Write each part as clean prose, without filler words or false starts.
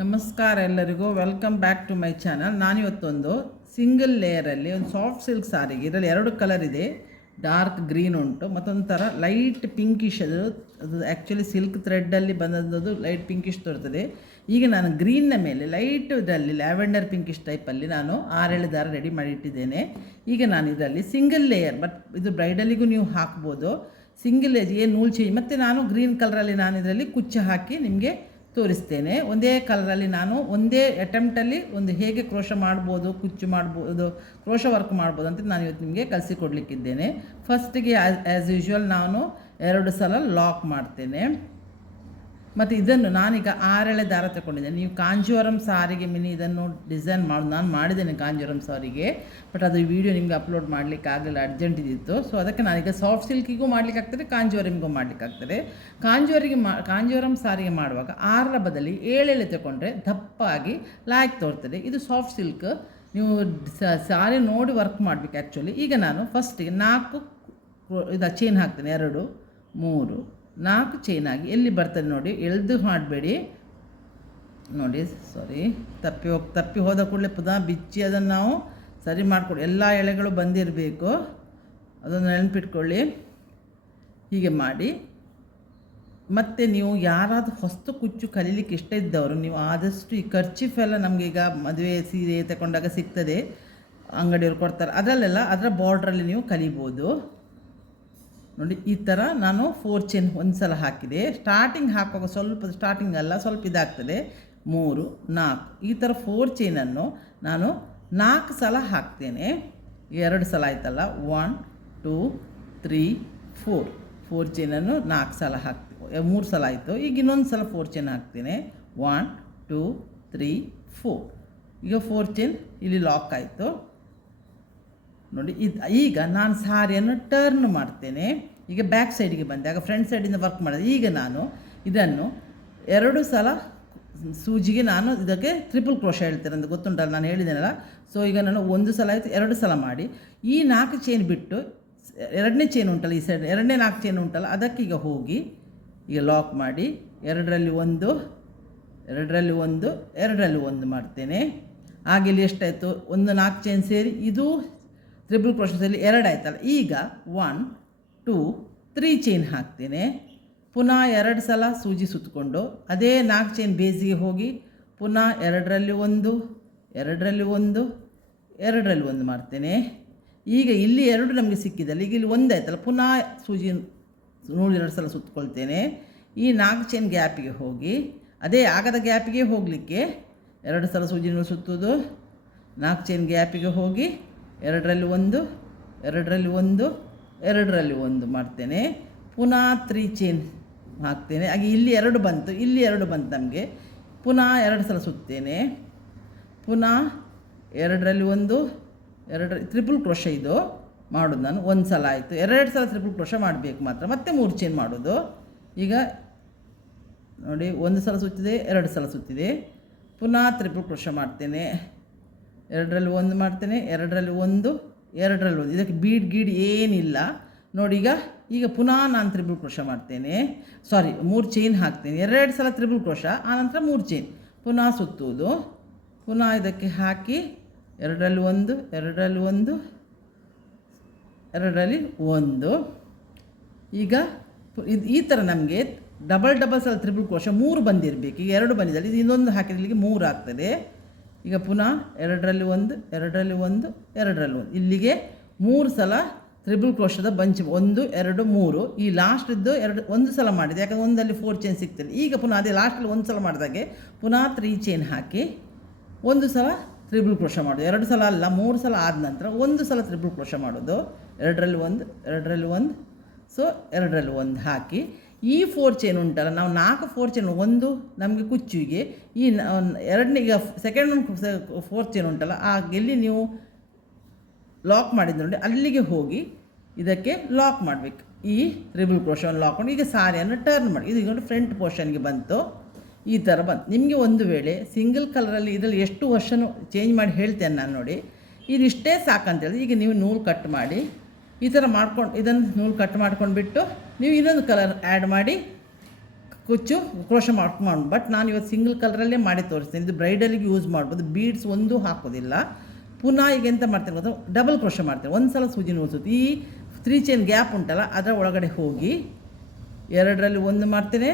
ನಮಸ್ಕಾರ ಎಲ್ಲರಿಗೂ, welcome back to my channel. ನಾನಿವತ್ತೊಂದು ಸಿಂಗಲ್ ಲೇಯರಲ್ಲಿ ಒಂದು ಸಾಫ್ಟ್ ಸಿಲ್ಕ್ ಸಾರಿಗೆ, ಇದರಲ್ಲಿ ಎರಡು ಕಲರ್ ಇದೆ. ಡಾರ್ಕ್ ಗ್ರೀನ್ ಉಂಟು, ಮತ್ತೊಂದು ಥರ ಲೈಟ್ ಪಿಂಕಿಶ್. ಅದು ಆ್ಯಕ್ಚುಲಿ ಸಿಲ್ಕ್ ಥ್ರೆಡ್ಡಲ್ಲಿ ಬಂದದ್ದು ಲೈಟ್ ಪಿಂಕಿಶ್ ತೋರ್ತದೆ. ಈಗ ನಾನು ಗ್ರೀನ್ನ ಮೇಲೆ ಲೈಟ್ ಇದರಲ್ಲಿ ಲ್ಯಾವೆಂಡರ್ ಪಿಂಕಿಶ್ ಟೈಪಲ್ಲಿ ನಾನು 6-7 ದಾರ ರೆಡಿ ಮಾಡಿ ಇಟ್ಟಿದ್ದೇನೆ. ಈಗ ನಾನು ಇದರಲ್ಲಿ ಸಿಂಗಲ್ ಲೇಯರ್, ಬಟ್ ಇದು ಬ್ರೈಡಲಿಗೂ ನೀವು ಹಾಕ್ಬೋದು. ಸಿಂಗಲ್ ಲೇಯರ್ ಏನು ನೂಲು ಚೇಂಜ್. ಮತ್ತು ನಾನು ಗ್ರೀನ್ ಕಲರಲ್ಲಿ ನಾನು ಇದರಲ್ಲಿ ಕುಚ್ಚು ಹಾಕಿ ನಿಮಗೆ ತೋರಿಸ್ತೇನೆ. ಒಂದೇ ಕಲರಲ್ಲಿ ನಾನು ಒಂದೇ ಅಟೆಂಪ್ಟಲ್ಲಿ ಒಂದು ಹೇಗೆ ಕ್ರೋಶ ಮಾಡ್ಬೋದು, ಕುಚ್ಚು ಮಾಡ್ಬೋದು, ಕ್ರೋಶ ವರ್ಕ್ ಮಾಡ್ಬೋದು ಅಂತ ನಾನು ಇವತ್ತು ನಿಮಗೆ ಕಲಿಸಿಕೊಡ್ಲಿಕ್ಕಿದ್ದೇನೆ. ಫಸ್ಟಿಗೆ ಆ್ಯಸ್ ಯೂಶ್ವಲ್ ನಾನು 2 ಸಲ ಲಾಕ್ ಮಾಡ್ತೇನೆ. ಮತ್ತು ಇದನ್ನು ನಾನೀಗ 6-7 ದಾರ ತಗೊಂಡಿದ್ದೇನೆ. ನೀವು ಕಾಂಜೀವರಂ ಸಾರಿಗೆ ಇದನ್ನು ಡಿಸೈನ್ ನಾನು ಮಾಡಿದ್ದೇನೆ ಕಾಂಜೀವರಂ ಸಾರಿಗೆ, ಬಟ್ ಅದು ವಿಡಿಯೋ ನಿಮಗೆ ಅಪ್ಲೋಡ್ ಮಾಡಲಿಕ್ಕೆ ಆಗಲಿಲ್ಲ, ಅರ್ಜೆಂಟ್ ಇದ್ದಿತ್ತು. ಸೊ ಅದಕ್ಕೆ ನಾನೀಗ ಸಾಫ್ಟ್ ಸಿಲ್ಕಿಗೂ ಮಾಡಲಿಕ್ಕಾಗ್ತದೆ, ಕಾಂಜೀವರಂಗೂ ಮಾಡಲಿಕ್ಕಾಗ್ತದೆ. ಕಾಂಜೀವರಂ ಸಾರಿಗೆ ಮಾಡುವಾಗ 6ರ ಬದಲಿ 7 ತಗೊಂಡ್ರೆ ದಪ್ಪಾಗಿ ಲಾಯ್ಕ್ ತೋರ್ತದೆ. ಇದು ಸಾಫ್ಟ್ ಸಿಲ್ಕ್, ನೀವು ಸಾರಿ ನೋಡಿ ವರ್ಕ್ ಮಾಡಬೇಕು ಆ್ಯಕ್ಚುಲಿ. ಈಗ ನಾನು ಫಸ್ಟಿಗೆ 4 ಚೈನ್ ಹಾಕ್ತೇನೆ. 2, 3, 4 ಚೈನ್ ಆಗಿ ಎಲ್ಲಿ ಬರ್ತದೆ ನೋಡಿ, ಎಳೆದು ಮಾಡಬೇಡಿ ನೋಡಿ. ತಪ್ಪಿ ಹೋದ ಕೂಡಲೇ ಪುನಃ ಬಿಚ್ಚಿ ಅದನ್ನು ನಾವು ಸರಿ ಮಾಡಿಕೊಡಿ. ಎಲ್ಲ ಎಳೆಗಳು ಬಂದಿರಬೇಕು, ಅದನ್ನು ನೆನಪಿಟ್ಕೊಳ್ಳಿ. ಹೀಗೆ ಮಾಡಿ. ಮತ್ತು ನೀವು ಯಾರಾದರೂ ಹೊಸ್ತು ಕುಚ್ಚು ಕಲೀಲಿಕ್ಕೆ ಇಷ್ಟ ಇದ್ದವರು, ನೀವು ಆದಷ್ಟು ಈ ಕರ್ಚೀಫ್ ಎಲ್ಲ ನಮಗೀಗ ಮದುವೆ ಸೀರೆ ತಗೊಂಡಾಗ ಸಿಗ್ತದೆ, ಅಂಗಡಿಯವ್ರು ಕೊಡ್ತಾರೆ, ಅದರಲ್ಲೆಲ್ಲ ಅದರ ಬಾರ್ಡ್ರಲ್ಲಿ ನೀವು ಕಲಿಬೋದು ನೋಡಿ. ಈ ಥರ ನಾನು 4 ಚೈನ್ ಒಂದು ಸಲ ಹಾಕಿದೆ. ಸ್ಟಾರ್ಟಿಂಗ್ ಹಾಕುವಾಗ ಸ್ವಲ್ಪ ಇದಾಗ್ತದೆ. 3, 4 ಈ ಥರ 4 ಚೈನನ್ನು ನಾನು 4 ಸಲ ಹಾಕ್ತೇನೆ. 2 ಸಲ ಆಯ್ತಲ್ಲ, 1, 2, 3, 4 ಚೈನನ್ನು 4 ಸಲ ಹಾಕ್ತೀನಿ. 3 ಸಲ ಆಯಿತು. ಈಗ ಇನ್ನೊಂದು ಸಲ 4 ಚೈನ್ ಹಾಕ್ತೇನೆ. 1, 2, 3, 4. ಈಗ 4 ಚೈನ್ ಇಲ್ಲಿ ಲಾಕ್ ಆಯಿತು ನೋಡಿ. ಈಗ ನಾನು ಸಾರಿಯನ್ನು ಟರ್ನ್ ಮಾಡ್ತೇನೆ. ಈಗ ಬ್ಯಾಕ್ ಸೈಡಿಗೆ ಬಂದೆ, ಆಗ ಫ್ರಂಟ್ ಸೈಡಿಂದ ವರ್ಕ್ ಮಾಡಿದೆ. ಈಗ ನಾನು ಇದನ್ನು 2 ಸಲ ಸೂಜಿಗೆ ನಾನು ಇದಕ್ಕೆ ಟ್ರಿಪಲ್ ಕ್ರೋಶ ಹೇಳ್ತೇನೆ ಅಂತ ಗೊತ್ತುಂಟಲ್ಲ, ನಾನು ಹೇಳಿದ್ದೇನಲ್ಲ. ಸೊ ಈಗ ನಾನು 1 ಸಲ ಆಯಿತು, 2 ಸಲ ಮಾಡಿ ಈ 4 ಚೈನ್ ಬಿಟ್ಟು 2ನೇ ಚೈನ್ ಉಂಟಲ್ಲ, ಈ ಸೈಡ್ 2ನೇ 4 ಚೈನ್ ಉಂಟಲ್ಲ, ಅದಕ್ಕೀಗ ಹೋಗಿ ಈಗ ಲಾಕ್ ಮಾಡಿ 2ರಲ್ಲಿ 1, 2ರಲ್ಲಿ 1, 2ರಲ್ಲಿ 1 ಮಾಡ್ತೇನೆ. ಹಾಗೆ ಇಲ್ಲಿ ಎಷ್ಟಾಯಿತು, 1 4 ಚೈನ್ ಸೇರಿ ಇದು ಟ್ರಿಪಲ್ ಕ್ರೋಶದಲ್ಲಿ 2 ಆಯ್ತಲ್ಲ. ಈಗ 1, 2, 3 ಚೈನ್ ಹಾಕ್ತೇನೆ. ಪುನಃ 2 ಸಲ ಸೂಜಿ ಸುತ್ತಕೊಂಡು ಅದೇ 4 ಚೈನ್ ಬೇಸಿಗೆ ಹೋಗಿ ಪುನಃ 2ರಲ್ಲಿ 1, 2ರಲ್ಲಿ 1, 2ರಲ್ಲಿ 1 ಮಾಡ್ತೇನೆ. ಈಗ ಇಲ್ಲಿ 2 ನಮಗೆ ಸಿಕ್ಕಿದಲ್ಲ, ಈಗ ಇಲ್ಲಿ 1 ಆಯ್ತಲ್ಲ, ಪುನಃ ಸೂಜಿ 2 ಸಲ ಸುತ್ತಕೊಳ್ತೇನೆ. ಈ 4 ಚೈನ್ ಗ್ಯಾಪಿಗೆ ಹೋಗಿ ಅದೇ ಆಗದ ಗ್ಯಾಪಿಗೆ ಹೋಗಲಿಕ್ಕೆ 2 ಸಲ ಸೂಜಿನ ಸುತ್ತೋದು. 4 ಚೈನ್ ಗ್ಯಾಪಿಗೆ ಹೋಗಿ 2ರಲ್ಲಿ 1, 2ರಲ್ಲಿ 1, 2ರಲ್ಲಿ 1 ಮಾಡ್ತೇನೆ. ಪುನಃ 3 ಚೈನ್ ಹಾಕ್ತೇನೆ. ಹಾಗೆ ಇಲ್ಲಿ 2 ಬಂತು, ಇಲ್ಲಿ 2 ಬಂತು ನಮಗೆ. ಪುನಃ 2 ಸಲ ಸುತ್ತೇನೆ. ಪುನಃ 2ರಲ್ಲಿ 1, 2 ಟ್ರಿಪಲ್ ಕ್ರೋಶ ಇದು ಮಾಡೋದು ನಾನು. 1 ಸಲ ಆಯಿತು. 2 ಸಲ ಟ್ರಿಪಲ್ ಕ್ರೋಶ ಮಾಡಬೇಕು ಮಾತ್ರ, ಮತ್ತೆ 3 ಚೈನ್ ಮಾಡೋದು. ಈಗ ನೋಡಿ, 1 ಸಲ ಸುತ್ತಿದೆ, 2 ಸಲ ಸುತ್ತಿದೆ. ಪುನಃ ಟ್ರಿಪಲ್ ಕ್ರೋಶ ಮಾಡ್ತೇನೆ. 2ರಲ್ಲಿ 1 ಮಾಡ್ತೇನೆ, 2ರಲ್ಲಿ 1, 2ರಲ್ಲಿ 1. ಇದಕ್ಕೆ ಗೀಡ್ ಏನಿಲ್ಲ ನೋಡಿ. ಈಗ ಪುನಃ ನಾನು ತ್ರಿಬಲ್ ಕ್ರೋಶ ಮಾಡ್ತೇನೆ. 3 ಚೈನ್ ಹಾಕ್ತೇನೆ. 2 ಸಲ ತ್ರಿಬಲ್ ಕ್ರೋಶ, ಆನಂತರ 3 ಚೈನ್ ಪುನಃ ಸುತ್ತುವುದು. ಪುನಃ ಇದಕ್ಕೆ ಹಾಕಿ 2ರಲ್ಲಿ 1, 2ರಲ್ಲಿ 1, 2ರಲ್ಲಿ 1. ಈಗ ಈ ಥರ ನಮಗೆ ಡಬಲ್ ಸಲ ತ್ರಿಬಲ್ ಕ್ರೋಶ 3 ಬಂದಿರಬೇಕು. ಈಗ 2 ಬಂದಿದ್ದಲ್ಲಿ ಇದು ಇನ್ನೊಂದು ಹಾಕಿದ್ರೆ ಇಲ್ಲಿಗೆ 3 ಆಗ್ತದೆ. ಈಗ ಪುನಃ 2ರಲ್ಲಿ 1, 2ರಲ್ಲಿ 1, 2ರಲ್ಲಿ 1. ಇಲ್ಲಿಗೆ 3 ಸಲ ತ್ರಿಬಲ್ ಕ್ರೋಶದ ಬಂಚ್ 1, 2, 3. ಈ ಲಾಸ್ಟಿದ್ದು 1 ಸಲ ಮಾಡಿದೆ, ಯಾಕಂದರೆ ಒಂದಲ್ಲಿ 4 ಚೈನ್ ಸಿಗ್ತದೆ. ಈಗ ಪುನಃ ಅದೇ ಲಾಸ್ಟಲ್ಲಿ 1 ಸಲ ಮಾಡಿದಾಗೆ ಪುನಃ 3 ಚೈನ್ ಹಾಕಿ 1 ಸಲ ತ್ರಿಬಲ್ ಕ್ರೋಶ ಮಾಡೋದು. 2 ಸಲ ಅಲ್ಲ, 3 ಸಲ ಆದ ನಂತರ 1 ಸಲ ತ್ರಿಬಲ್ ಕ್ರೋಶ ಮಾಡೋದು. 2ರಲ್ಲಿ 1, 2ರಲ್ಲಿ 1, ಸೊ 2ರಲ್ಲಿ 1 ಹಾಕಿ ಈ 4 ಚೈನ್ ಉಂಟಲ್ಲ, ನಾವು 4 ಚೈನ್, 1 ನಮಗೆ ಕುಚ್ಚುವಿಗೆ, ಈ 2ನೇ ಈಗ ಸೆಕೆಂಡ್ 4 ಚೈನ್ ಉಂಟಲ್ಲ, ಎಲ್ಲಿ ನೀವು ಲಾಕ್ ಮಾಡಿದ್ದು ನೋಡಿ ಅಲ್ಲಿಗೆ ಹೋಗಿ ಇದಕ್ಕೆ ಲಾಕ್ ಮಾಡಬೇಕು. ಈ ಟ್ರಿಬಲ್ ಕ್ರೋಶವನ್ನು ಲಾಕ್ ಮಾಡಿ ಈಗ ಸಾರಿಯನ್ನು ಟರ್ನ್ ಮಾಡಿ. ಇದು ಈಗ ಫ್ರಂಟ್ ಪೋರ್ಷನ್ಗೆ ಬಂತು, ಈ ಥರ ಬಂತು. ನಿಮಗೆ ಒಂದು ವೇಳೆ ಸಿಂಗಲ್ ಕಲರಲ್ಲಿ ಇದರಲ್ಲಿ ಎಷ್ಟು ವರ್ಷನೂ ಚೇಂಜ್ ಮಾಡಿ ಹೇಳ್ತೇನೆ ನಾನು ನೋಡಿ. ಇದಿಷ್ಟೇ ಸಾಕಂತೇಳಿ ಈಗ ನೀವು ನೂಲು ಕಟ್ ಮಾಡಿ ಈ ಥರ ಮಾಡ್ಕೊಂಡು ಇದನ್ನು ನೂಲು ಕಟ್ ಮಾಡ್ಕೊಂಡು ಬಿಟ್ಟು ನೀವು ಇನ್ನೊಂದು ಕಲರ್ ಆ್ಯಡ್ ಮಾಡಿ ಕುಚ್ಚು ಕ್ರೋಶ ಮಾಡ್ಕೊಂಡು. ಬಟ್ ನಾನು ಇವತ್ತು ಸಿಂಗಲ್ ಕಲರಲ್ಲೇ ಮಾಡಿ ತೋರಿಸ್ತೀನಿ. ಇದು ಬ್ರೈಡಲಿಗೆ ಯೂಸ್ ಮಾಡ್ಬೋದು. ಬೀಡ್ಸ್ ಒಂದು ಹಾಕೋದಿಲ್ಲ. ಪುನಃ ಈಗ ಎಂತ ಮಾಡ್ತೀನಿ ಗೊತ್ತಾ, ಡಬಲ್ ಕ್ರೋಶ ಮಾಡ್ತೀನಿ. ಒಂದು ಸಲ ಸೂಜಿ ನೂರಿಸುತ್ತೆ. ಈ 3 ಚೈನ್ ಗ್ಯಾಪ್ ಉಂಟಲ್ಲ ಅದರ ಒಳಗಡೆ ಹೋಗಿ 2ರಲ್ಲಿ 1 ಮಾಡ್ತೇನೆ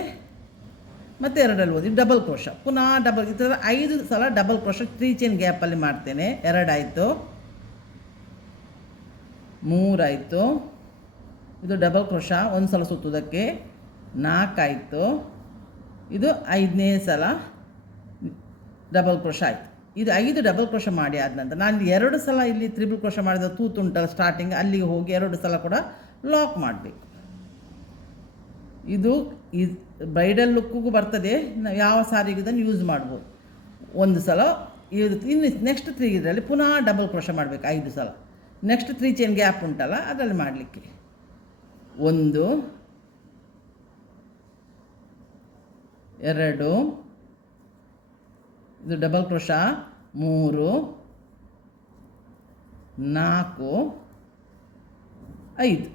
ಮತ್ತು 2ರಲ್ಲಿ 1 ಡಬಲ್ ಕ್ರೋಶ. ಪುನಃ ಡಬಲ್, ಈ ಥರ 5 ಸಲ ಡಬಲ್ ಕ್ರೋಶ 3 ಚೈನ್ ಗ್ಯಾಪಲ್ಲಿ ಮಾಡ್ತೇನೆ. 2 ಆಯಿತು, 3 ಆಯಿತು, ಇದು ಡಬಲ್ ಕ್ರೋಶ ಒಂದು ಸಲ ಸುತ್ತೋದಕ್ಕೆ 4 ಆಯಿತು, ಇದು 5ನೇ ಸಲ ಡಬಲ್ ಕ್ರೋಶ ಆಯಿತು. ಇದು 5 ಡಬಲ್ ಕ್ರೋಶ ಮಾಡಿ ಆದ ನಂತರ ನಾನು 2 ಸಲ ಇಲ್ಲಿ ತ್ರಿಬಲ್ ಕ್ರೋಶ ಮಾಡಿದ ತೂತುಂಟಲ್ಲ ಸ್ಟಾರ್ಟಿಂಗ್, ಅಲ್ಲಿಗೆ ಹೋಗಿ 2 ಸಲ ಕೂಡ ಲಾಕ್ ಮಾಡಬೇಕು. ಇದು ಈ ಬ್ರೈಡಲ್ ಲುಕ್ಕಿಗೂ ಬರ್ತದೆ. ನಾವು ಯಾವ ಸಾರಿಗೂ ಇದನ್ನು ಯೂಸ್ ಮಾಡ್ಬೋದು. 1 ಸಲ ಇದು ಇನ್ನು ನೆಕ್ಸ್ಟ್ 3 ಇದರಲ್ಲಿ ಪುನಃ ಡಬಲ್ ಕ್ರೋಶ ಮಾಡಬೇಕು 5 ಸಲ. ನೆಕ್ಸ್ಟ್ 3 ಚೈನ್ ಗ್ಯಾಪ್ ಉಂಟಲ್ಲ ಅದರಲ್ಲಿ ಮಾಡಲಿಕ್ಕೆ 1 2, ಇದು ಡಬಲ್ ಕ್ರೋಶ 3 4 5.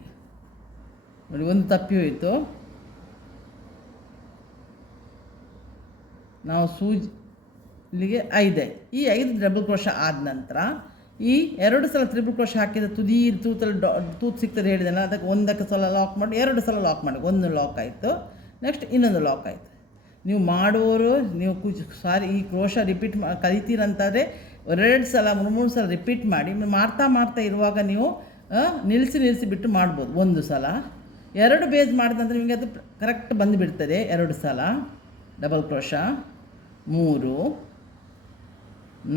ನೋಡಿ ಒಂದು ತಪ್ಪಿ ಹೋಯಿತು. ನಾವು ಸೂಜಿ ಇಲ್ಲಿಗೆ 5 ಆಯಿತು. ಈ 5 ಡಬಲ್ ಕ್ರೋಶ ಆದ ನಂತರ ಈ 2 ಸಲ ತ್ರಿಬಲ್ ಕ್ರೋಶ ಹಾಕಿದ ತುದಿ ತೂತಲ್ಲಿ ತೂತು ಸಿಗ್ತದೆ ಹೇಳಿದೆನಲ್ಲ, ಅದಕ್ಕೆ 1 ಸಲ ಲಾಕ್ ಮಾಡಿ 2 ಸಲ ಲಾಕ್ ಮಾಡಿ 1 ಲಾಕ್ ಆಯಿತು. ನೆಕ್ಸ್ಟ್ ಇನ್ನೊಂದು ಲಾಕ್ ಆಯಿತು. ನೀವು ಮಾಡುವವರು ನೀವು ಸಾರಿ ಈ ಕ್ರೋಶ ರಿಪೀಟ್ ಕಲಿತೀರಂತಾದರೆ 2 ಸಲ 3 ಸಲ ರಿಪೀಟ್ ಮಾಡಿ ಮಾಡ್ತಾ ಇರುವಾಗ ನೀವು ನಿಲ್ಲಿಸಿ ಬಿಟ್ಟು ಮಾಡ್ಬೋದು. 1 ಸಲ 2 ಬೇಸ್ ಮಾಡಿದಂದ್ರೆ ನಿಮಗೆ ಅದು ಕರೆಕ್ಟ್ ಬಂದುಬಿಡ್ತದೆ. 2 ಸಲ double crochet 3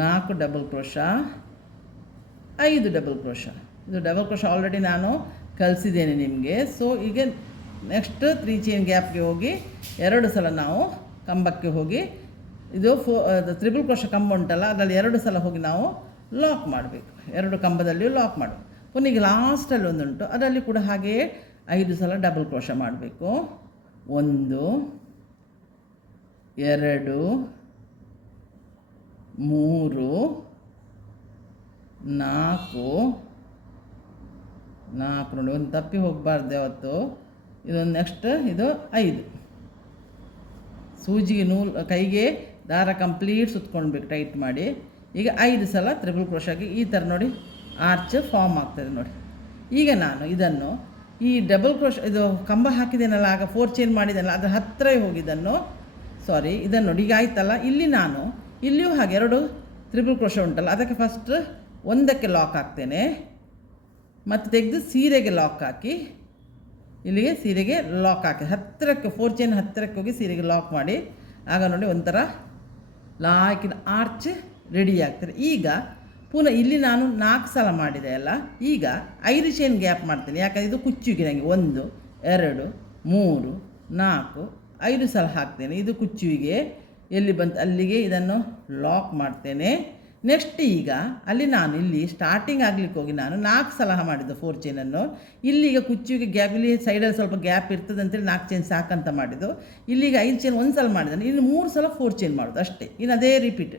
4 double crochet 5 double crochet. ಇದು ಡಬಲ್ ಕ್ರೋಶ ಆಲ್ರೆಡಿ ನಾನು ಕಲಿಸಿದ್ದೇನೆ ನಿಮಗೆ. ಸೊ ಈಗ ನೆಕ್ಸ್ಟ್ 3 ಚೈನ್ ಗ್ಯಾಪ್ಗೆ ಹೋಗಿ 2 ಸಲ ನಾವು ಕಂಬಕ್ಕೆ ಹೋಗಿ ಇದು ತ್ರಿಬಲ್ ಕ್ರೋಶ ಕಂಬ ಉಂಟಲ್ಲ ಅದರಲ್ಲಿ 2 ಸಲ ಹೋಗಿ ನಾವು ಲಾಕ್ ಮಾಡಬೇಕು. 2 ಕಂಬದಲ್ಲಿಯೂ ಲಾಕ್ ಮಾಡಬೇಕು. ಪುನಃ ಈಗ ಲಾಸ್ಟಲ್ಲಿ ಒಂದುಂಟು ಅದರಲ್ಲಿ ಕೂಡ ಹಾಗೆಯೇ 5 ಸಲ ಡಬಲ್ ಕ್ರೋಶ ಮಾಡಬೇಕು. 1 2 3 4 ನೋಡಿ, ಒಂದು ತಪ್ಪಿ ಹೋಗಬಾರ್ದು ಯಾವತ್ತು. ಇದೊಂದು ನೆಕ್ಸ್ಟ್ ಇದು 5 ಸೂಜಿಗೆ ಕೈಗೆ ದಾರ ಕಂಪ್ಲೀಟ್ ಸುತ್ಕೊಳ್ಬೇಕು ಟೈಟ್ ಮಾಡಿ. ಈಗ 5 ಸಲ ತ್ರಿಬಲ್ ಕ್ರೋಶಾಗಿ ಈ ಥರ ನೋಡಿ ಆರ್ಚ್ ಫಾರ್ಮ್ ಆಗ್ತದೆ ನೋಡಿ. ಈಗ ನಾನು ಇದನ್ನು ಈ ಡಬಲ್ ಕ್ರೋಶ ಇದು ಕಂಬ ಹಾಕಿದ್ದೇನಲ್ಲ ಆಗ 4 ಚೈನ್ ಮಾಡಿದ್ದೇನಲ್ಲ ಅದರ ಹತ್ತಿರ ಹೋಗಿದ್ದನ್ನು ಇದನ್ನು ನೋಡಿ ಈಗ ಆಯ್ತಲ್ಲ. ಇಲ್ಲಿ ನಾನು ಇಲ್ಲಿಯೂ ಹಾಗೆ 2 ತ್ರಿಬಲ್ ಕ್ರೋಶ ಉಂಟಲ್ಲ ಅದಕ್ಕೆ ಫಸ್ಟ್ 1ಕ್ಕೆ ಲಾಕ್ ಹಾಕ್ತೇನೆ ಮತ್ತು ತೆಗೆದು ಸೀರೆಗೆ ಲಾಕ್ ಹಾಕಿ ಇಲ್ಲಿಗೆ ಸೀರೆಗೆ ಲಾಕ್ ಹಾಕಿ ಹತ್ತಿರಕ್ಕೆ 4 ಚೈನ್ ಹತ್ತಿರಕ್ಕೆ ಹೋಗಿ ಸೀರೆಗೆ ಲಾಕ್ ಮಾಡಿ ಆಗ ನೋಡಿ ಒಂಥರ ಲಾಕಿನ ಆರ್ಚ್ ರೆಡಿ ಆಗ್ತದೆ. ಈಗ ಪುನಃ ಇಲ್ಲಿ ನಾನು 4 ಸಲ ಮಾಡಿದೆ ಅಲ್ಲ, ಈಗ 5 ಚೈನ್ ಗ್ಯಾಪ್ ಮಾಡ್ತೇನೆ. ಯಾಕಂದರೆ ಇದು ಕುಚ್ಚುಗೆ ನನಗೆ 1 2 3 4 5 ಸಲ ಹಾಕ್ತೇನೆ. ಇದು ಕುಚ್ಚುವಿಗೆ ಎಲ್ಲಿ ಬಂತು ಅಲ್ಲಿಗೆ ಇದನ್ನು ಲಾಕ್ ಮಾಡ್ತೇನೆ. ನೆಕ್ಸ್ಟ್ ಈಗ ಅಲ್ಲಿ ನಾನು ಇಲ್ಲಿ ಸ್ಟಾರ್ಟಿಂಗ್ ಆಗಲಿಕ್ಕೆ ಹೋಗಿ ನಾನು 4 ಸಲ ಮಾಡಿದ್ದು 4 ಚೈನನ್ನು. ಇಲ್ಲಿಗ ಕುಚ್ಚುವಿಗೆ ಗ್ಯಾಪ್ ಇಲ್ಲಿ ಸೈಡಲ್ಲಿ ಸ್ವಲ್ಪ ಗ್ಯಾಪ್ ಇರ್ತದೆ ಅಂತೇಳಿ 4 ಚೈನ್ ಸಾಕಂತ ಮಾಡಿದ್ದು. ಇಲ್ಲಿಗ 5 ಚೈನ್ 1 ಸಲ ಮಾಡಿದ್ದಾನೆ. ಇನ್ನು 3 ಸಲ 4 ಚೈನ್ ಮಾಡೋದು ಅಷ್ಟೇ. ಇನ್ನು ಅದೇ ರಿಪೀಟ್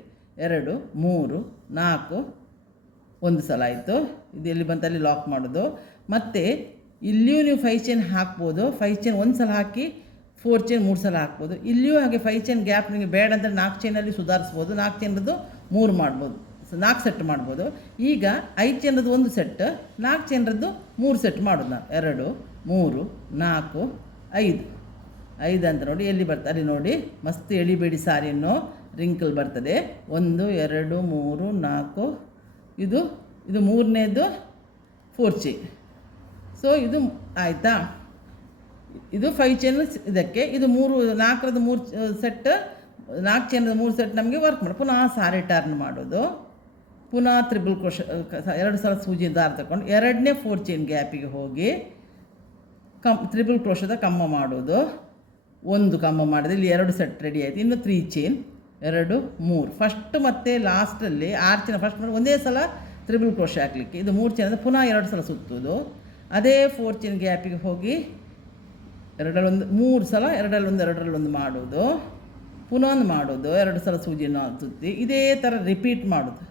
2 3 4 1 ಸಲ ಆಯಿತು. ಇದು ಎಲ್ಲಿ ಬಂತು ಅಲ್ಲಿ ಲಾಕ್ ಮಾಡೋದು. ಮತ್ತು ಇಲ್ಲಿಯೂ ನೀವು 5 ಚೈನ್ ಹಾಕ್ಬೋದು. 5 ಚೈನ್ 1 ಸಲ ಹಾಕಿ 4 ಚೈನ್ 3 ಸಲ ಹಾಕ್ಬೋದು. ಇಲ್ಲಿಯೂ ಹಾಗೆ 5 ಚೈನ್ ಗ್ಯಾಪ್ ನಿಮಗೆ ಬೇಡ ಅಂದರೆ 4 ಚೈನಲ್ಲಿ ಸುಧಾರಿಸ್ಬೋದು. 4 ಚೈನದ್ದು 3 ಮಾಡ್ಬೋದು, 4 ಸೆಟ್ ಮಾಡ್ಬೋದು. ಈಗ 5 ಚೈನದ್ದು 1 ಸೆಟ್, 4 ಚೈನದ್ದು 3 ಸೆಟ್ ಮಾಡೋದು ನಾವು. 2 3 4 5 ಅಂತ ನೋಡಿ ಎಲ್ಲಿ ಬರ್ತದೆ ಅಲ್ಲಿ ನೋಡಿ. ಮಸ್ತ್ ಎಳಿಬೇಡಿ ಸಾರಿಯನ್ನು, ರಿಂಕಲ್ ಬರ್ತದೆ. 1 2 3 4 ಇದು 3ನೇದು 4 ಚೈನ್. ಸೊ ಇದು ಆಯಿತಾ. ಇದು 5 ಚೈನ್ ಇದಕ್ಕೆ, ಇದು 4ರದ್ದು 3 ಸೆಟ್, 4 ಚೈನದ 3 ಸೆಟ್ ನಮಗೆ ವರ್ಕ್ ಮಾಡಿ. ಪುನಃ ಸಾರಿ ಟರ್ನ್ ಮಾಡೋದು. ಪುನಃ ತ್ರಿಬಲ್ ಕ್ರೋಶ 2 ಸಲ ಸೂಜಿ ದಾರ ತಗೊಂಡು 2ನೇ 4 ಚೈನ್ ಗ್ಯಾಪಿಗೆ ಹೋಗಿ ತ್ರಿಬಲ್ ಕ್ರೋಶದ ಕಮ್ಮ ಮಾಡೋದು. 1 ಕಮ್ಮ ಮಾಡಿದೆ, ಇಲ್ಲಿ 2 ಸೆಟ್ ರೆಡಿ ಆಯಿತು. ಇನ್ನು 3 ಚೈನ್ 2 3 ಫಸ್ಟ್ ಮತ್ತು ಲಾಸ್ಟಲ್ಲಿ 6 ಚೈನ್ ಫಸ್ಟ್ ಮಾಡಿ ಒಂದೇ ಸಲ ತ್ರಿಬಲ್ ಕ್ರೋಶ ಹಾಕಲಿಕ್ಕೆ. ಇದು 3 ಚೈನ್ ಪುನಃ 2 ಸಲ ಸುತ್ತೋದು. ಅದೇ 4 ಚೈನ್ ಗ್ಯಾಪಿಗೆ ಹೋಗಿ 2ರಲ್ಲಿ 1 3 ಸಲ 2ರಲ್ಲಿ 1 ಮಾಡೋದು. ಪುನಃ ಒಂದು ಮಾಡೋದು, 2 ಸಲ ಸೂಜಿಯನ್ನು ಸುತ್ತಿ ಇದೇ ಥರ ರಿಪೀಟ್ ಮಾಡೋದು.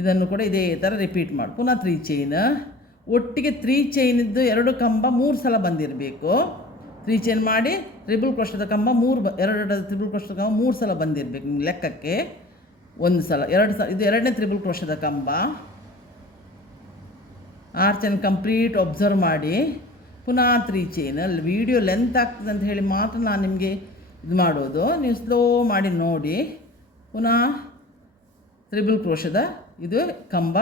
ಇದನ್ನು ಕೂಡ ಇದೇ ಥರ ರಿಪೀಟ್ ಮಾಡಿ ಪುನಃ 3 ಚೈನ್ ಒಟ್ಟಿಗೆ 3 ಚೈನಿದ್ದು 2 ಕಂಬ 3 ಸಲ ಬಂದಿರಬೇಕು. 3 ಚೈನ್ ಮಾಡಿ ಟ್ರಿಬಲ್ ಕ್ರೋಶದ ಕಂಬ 2 ಟ್ರಿಬಲ್ ಕ್ರೋಶದ ಕಂಬ 3 ಸಲ ಬಂದಿರಬೇಕು ನಿಮ್ಗೆ ಲೆಕ್ಕಕ್ಕೆ. 1 ಸಲ 2 ಸಲ ಇದು 2ನೇ ಟ್ರಿಬಲ್ ಕ್ರೋಶದ ಕಂಬ. ಆರ್ಚನ್ನು ಕಂಪ್ಲೀಟ್ ಒಬ್ಸರ್ವ್ ಮಾಡಿ ಪುನಃ 3 ಚೈನ್. ಅಲ್ಲಿ ವೀಡಿಯೋ ಲೆಂತ್ ಆಗ್ತದೆ ಅಂತ ಹೇಳಿ ಮಾತ್ರ ನಾನು ನಿಮಗೆ ಇದು ಮಾಡೋದು, ನೀವು ಸ್ಲೋ ಮಾಡಿ ನೋಡಿ. ಪುನಃ ಟ್ರಿಬಲ್ ಕ್ರೋಶದ ಇದು ಕಂಬ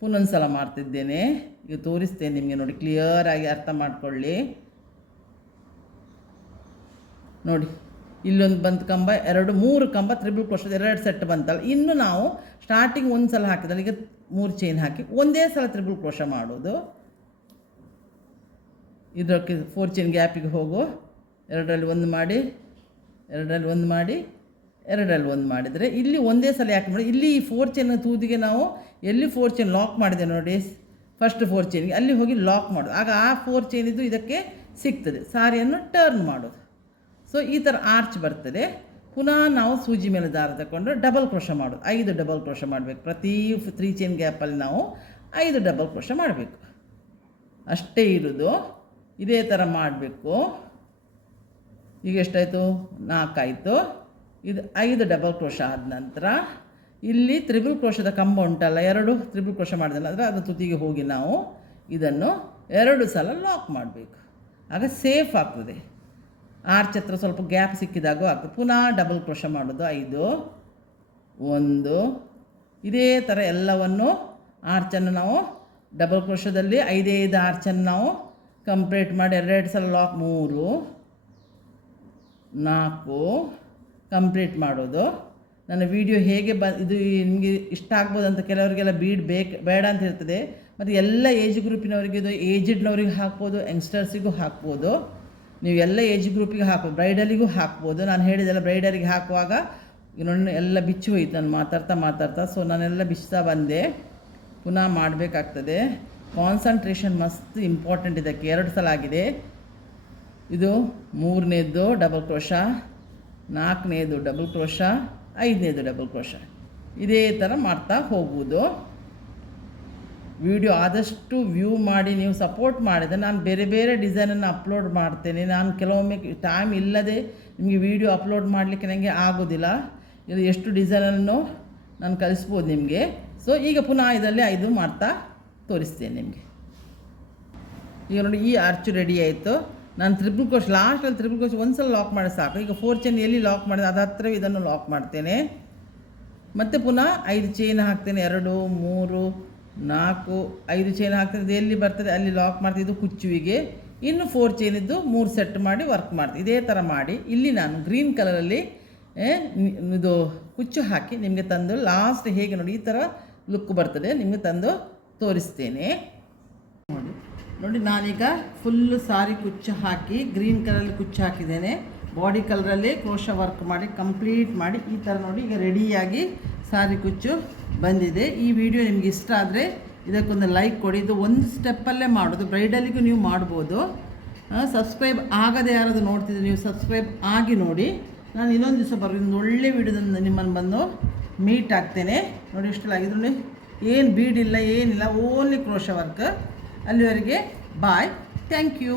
ಪುನೊಂದು ಸಲ ಮಾಡ್ತಿದ್ದೇನೆ. ಈಗ ತೋರಿಸ್ತೇನೆ ನಿಮಗೆ, ನೋಡಿ ಕ್ಲಿಯರಾಗಿ ಅರ್ಥ ಮಾಡ್ಕೊಳ್ಳಿ. ನೋಡಿ ಇಲ್ಲೊಂದು ಬಂತು ಕಂಬ, 3 ಕಂಬ ಟ್ರಿಬಲ್ ಕ್ರೋಶದ 2 ಸೆಟ್ ಬಂತಲ್ಲ. ಇನ್ನು ನಾವು ಸ್ಟಾರ್ಟಿಂಗ್ 1 ಸಲ ಹಾಕಿದಲ್ಲಿ ಈಗ 3 ಚೈನ್ ಹಾಕಿ ಒಂದೇ ಸಲ ಟ್ರಿಬಲ್ ಕ್ರೋಶ ಮಾಡೋದು. ಇದಕ್ಕೆ 4 ಚೈನ್ ಗ್ಯಾಪಿಗೆ ಹೋಗು, 2ರಲ್ಲಿ 1 ಮಾಡಿ, 2ರಲ್ಲಿ 1 ಮಾಡಿ, 2ರಲ್ಲಿ 1 ಮಾಡಿದರೆ ಇಲ್ಲಿ ಒಂದೇ ಸಲ ಯಾಕೆ ಮಾಡಿ, ಇಲ್ಲಿ ಈ 4 ಚೈನ್ ತೂದಿಗೆ ನಾವು ಎಲ್ಲಿ 4 ಚೈನ್ ಲಾಕ್ ಮಾಡಿದೆ ನೋಡಿ, ಫಸ್ಟ್ 4 ಚೈನ್ಗೆ ಅಲ್ಲಿ ಹೋಗಿ ಲಾಕ್ ಮಾಡೋದು. ಆಗ ಆ 4 ಚೈನ್ ಇದು ಇದಕ್ಕೆ ಸಿಗ್ತದೆ. ಸಾರಿಯನ್ನು ಟರ್ನ್ ಮಾಡೋದು. ಸೊ ಈ ಥರ ಆರ್ಚ್ ಬರ್ತದೆ. ಪುನಃ ನಾವು ಸೂಜಿ ಮೇಲೆ ದಾರ ತಗೊಂಡು ಡಬಲ್ ಕ್ರೋಶ ಮಾಡೋದು. 5 ಡಬಲ್ ಕ್ರೋಶ ಮಾಡಬೇಕು. ಪ್ರತಿ 3 ಚೈನ್ ಗ್ಯಾಪಲ್ಲಿ ನಾವು 5 ಡಬಲ್ ಕ್ರೋಶ ಮಾಡಬೇಕು. ಅಷ್ಟೇ ಇರೋದು. ಇದೇ ಥರ ಮಾಡಬೇಕು. ಈಗ ಎಷ್ಟಾಯಿತು? 4 ಆಯಿತು. ಇದು 5 ಡಬಲ್ ಕ್ರೋಶ ಆದ ನಂತರ ಇಲ್ಲಿ ತ್ರಿಬಲ್ ಕ್ರೋಶದ ಕಂಬ ಉಂಟಲ್ಲ, 2 ತ್ರಿಬಲ್ ಕ್ರೋಶ ಮಾಡಿದಲ್ಲ, ಅಂದರೆ ಅದು ತುದಿಗೆ ಹೋಗಿ ನಾವು ಇದನ್ನು 2 ಸಲ ಲಾಕ್ ಮಾಡಬೇಕು. ಆಗ ಸೇಫ್ ಆಗ್ತದೆ. ಆರ್ಚ್ ಹತ್ರ ಸ್ವಲ್ಪ ಗ್ಯಾಪ್ ಸಿಕ್ಕಿದಾಗೂ ಆಗ್ತದೆ. ಪುನಃ ಡಬಲ್ ಕ್ರೋಶ ಮಾಡೋದು. 5 1 ಇದೇ ಥರ ಎಲ್ಲವನ್ನು ಆರ್ಚನ್ನು ನಾವು ಡಬಲ್ ಕ್ರೋಶದಲ್ಲಿ 5 ಆರ್ಚನ್ನು ನಾವು ಕಂಪ್ಲೀಟ್ ಮಾಡಿ 2 ಸಲ ಲಾಕ್, 3 4 ಕಂಪ್ಲೀಟ್ ಮಾಡೋದು. ನನ್ನ ವಿಡಿಯೋ ಹೇಗೆ ಇದು ನಿಮಗೆ ಇಷ್ಟ ಆಗ್ಬೋದು ಅಂತ ಕೆಲವರಿಗೆಲ್ಲ ಬೇಡ ಅಂತ ಇರ್ತದೆ. ಮತ್ತು ಎಲ್ಲ ಏಜ್ ಗ್ರೂಪಿನವರಿಗೆ, ಇದು ಏಜ್ಡ್ನವ್ರಿಗೆ ಹಾಕ್ಬೋದು, ಯಂಗ್ಸ್ಟರ್ಸಿಗೂ ಹಾಕ್ಬೋದು. ನೀವು ಎಲ್ಲ ಏಜ್ ಗ್ರೂಪಿಗೆ ಹಾಕ್ಬೋದು, ಬ್ರೈಡಲಿಗೂ ಹಾಕ್ಬೋದು. ನಾನು ಹೇಳಿದೆಲ್ಲ ಬ್ರೈಡಲಿಗೆ ಹಾಕುವಾಗ ಇನ್ನೊಂದು ಎಲ್ಲ ಬಿಚ್ಚಿ ಹೋಯ್ತು ನಾನು ಮಾತಾಡ್ತಾ. ಸೊ ನಾನೆಲ್ಲ ಬಿಚ್ತಾ ಬಂದೆ. ಪುನಃ ಮಾಡಬೇಕಾಗ್ತದೆ. ಕಾನ್ಸಂಟ್ರೇಷನ್ ಮಸ್ತ್ ಇಂಪಾರ್ಟೆಂಟ್. ಇದಕ್ಕೆ 2 ಸಲ ಆಗಿದೆ. ಇದು 3ನೇದು ಡಬಲ್ ಕ್ರೋಶ, 4ನೇದು ಡಬಲ್ ಕ್ರೋಶ, 5ನೇದು ಡಬಲ್ ಕ್ರೋಶ. ಇದೇ ಥರ ಮಾಡ್ತಾ ಹೋಗುವುದು. ವಿಡಿಯೋ ಆದಷ್ಟು ವ್ಯೂ ಮಾಡಿ ನೀವು ಸಪೋರ್ಟ್ ಮಾಡಿದರೆ ನಾನು ಬೇರೆ ಬೇರೆ ಡಿಸೈನನ್ನು ಅಪ್ಲೋಡ್ ಮಾಡ್ತೇನೆ. ನಾನು ಕೆಲವೊಮ್ಮೆ ಟೈಮ್ ಇಲ್ಲದೆ ನಿಮಗೆ ವಿಡಿಯೋ ಅಪ್ಲೋಡ್ ಮಾಡಲಿಕ್ಕೆ ನನಗೆ ಆಗೋದಿಲ್ಲ. ಇದು ಎಷ್ಟು ಡಿಸೈನನ್ನು ನಾನು ಕಲಿಸ್ಬೋದು ನಿಮಗೆ. ಸೊ ಈಗ ಪುನಃ ಇದರಲ್ಲಿ 5 ಮಾಡ್ತಾ ತೋರಿಸ್ತೇನೆ ನಿಮಗೆ. ಈಗ ನೋಡಿ ಈ ಆರ್ಚು ರೆಡಿ ಆಯಿತು. ನಾನು ತ್ರಿಬಲ್ ಕ್ರೋಶ ಲಾಸ್ಟಲ್ಲಿ ತ್ರಿಬಲ್ ಕ್ರೋಶ 1 ಸಲ ಲಾಕ್ ಮಾಡಿ ಸಾಕು. ಈಗ 4 ಚೈನ್ ಎಲ್ಲಿ ಲಾಕ್ ಮಾಡಿದೆ ಅದು ಹತ್ತಿರ ಇದನ್ನು ಲಾಕ್ ಮಾಡ್ತೇನೆ. ಮತ್ತು ಪುನಃ 5 ಚೈನ್ ಹಾಕ್ತೇನೆ. 2 3 4 5 ಚೈನ್ ಹಾಕ್ತೇನೆ. ಇದು ಎಲ್ಲಿ ಬರ್ತದೆ ಅಲ್ಲಿ ಲಾಕ್ ಮಾಡ್ತೀನಿ. ಇದು ಕುಚ್ಚುವಿಗೆ. ಇನ್ನು 4 ಚೈನಿದ್ದು 3 ಸೆಟ್ ಮಾಡಿ ವರ್ಕ್ ಮಾಡ್ತೀನಿ. ಇದೇ ಥರ ಮಾಡಿ ಇಲ್ಲಿ ನಾನು ಗ್ರೀನ್ ಕಲರಲ್ಲಿ ಇದು ಕುಚ್ಚು ಹಾಕಿ ನಿಮಗೆ ತಂದು ಲಾಸ್ಟ್ ಹೇಗೆ ನೋಡಿ ಈ ಥರ ಲುಕ್ ಬರ್ತದೆ ನಿಮಗೆ ತಂದು ತೋರಿಸ್ತೇನೆ. ನೋಡಿ ನಾನೀಗ ಫುಲ್ಲು ಸಾರಿ ಕುಚ್ಚು ಹಾಕಿ ಗ್ರೀನ್ ಕಲರಲ್ಲಿ ಕುಚ್ಚು ಹಾಕಿದ್ದೇನೆ. ಬಾಡಿ ಕಲರಲ್ಲಿ ಕ್ರೋಶ ವರ್ಕ್ ಮಾಡಿ ಕಂಪ್ಲೀಟ್ ಮಾಡಿ ಈ ಥರ ನೋಡಿ ಈಗ ರೆಡಿಯಾಗಿ ಸಾರಿ ಕುಚ್ಚು ಬಂದಿದೆ. ಈ ವಿಡಿಯೋ ನಿಮಗೆ ಇಷ್ಟ ಆದರೆ ಇದಕ್ಕೊಂದು ಲೈಕ್ ಕೊಡಿ. ಇದು ಒಂದು ಸ್ಟೆಪ್ಪಲ್ಲೇ ಮಾಡೋದು, ಬ್ರೈಡಲಿಗೂ ನೀವು ಮಾಡ್ಬೋದು. ಸಬ್ಸ್ಕ್ರೈಬ್ ಆಗದೆ ಯಾರಾದರೂ ನೋಡ್ತಿದ್ರೆ ನೀವು ಸಬ್ಸ್ಕ್ರೈಬ್ ಆಗಿ ನೋಡಿ. ನಾನು ಇನ್ನೊಂದು ದಿವಸ ಒಂದು ಒಳ್ಳೆ ವಿಡಿಯೋದಿಂದ ನಿಮ್ಮನ್ನು ಬಂದು ಮೀಟ್ ಆಗ್ತೇನೆ. ನೋಡಿ ಇಷ್ಟಲಾಗಿದ್ದು ನೋಡಿ, ಏನು ಬೀಡಿಲ್ಲ ಏನಿಲ್ಲ, ಓನ್ಲಿ ಕ್ರೋಶ ವರ್ಕ್. ಅಲ್ಲಿವರೆಗೆ ಬಾಯ್, ಥ್ಯಾಂಕ್ ಯು.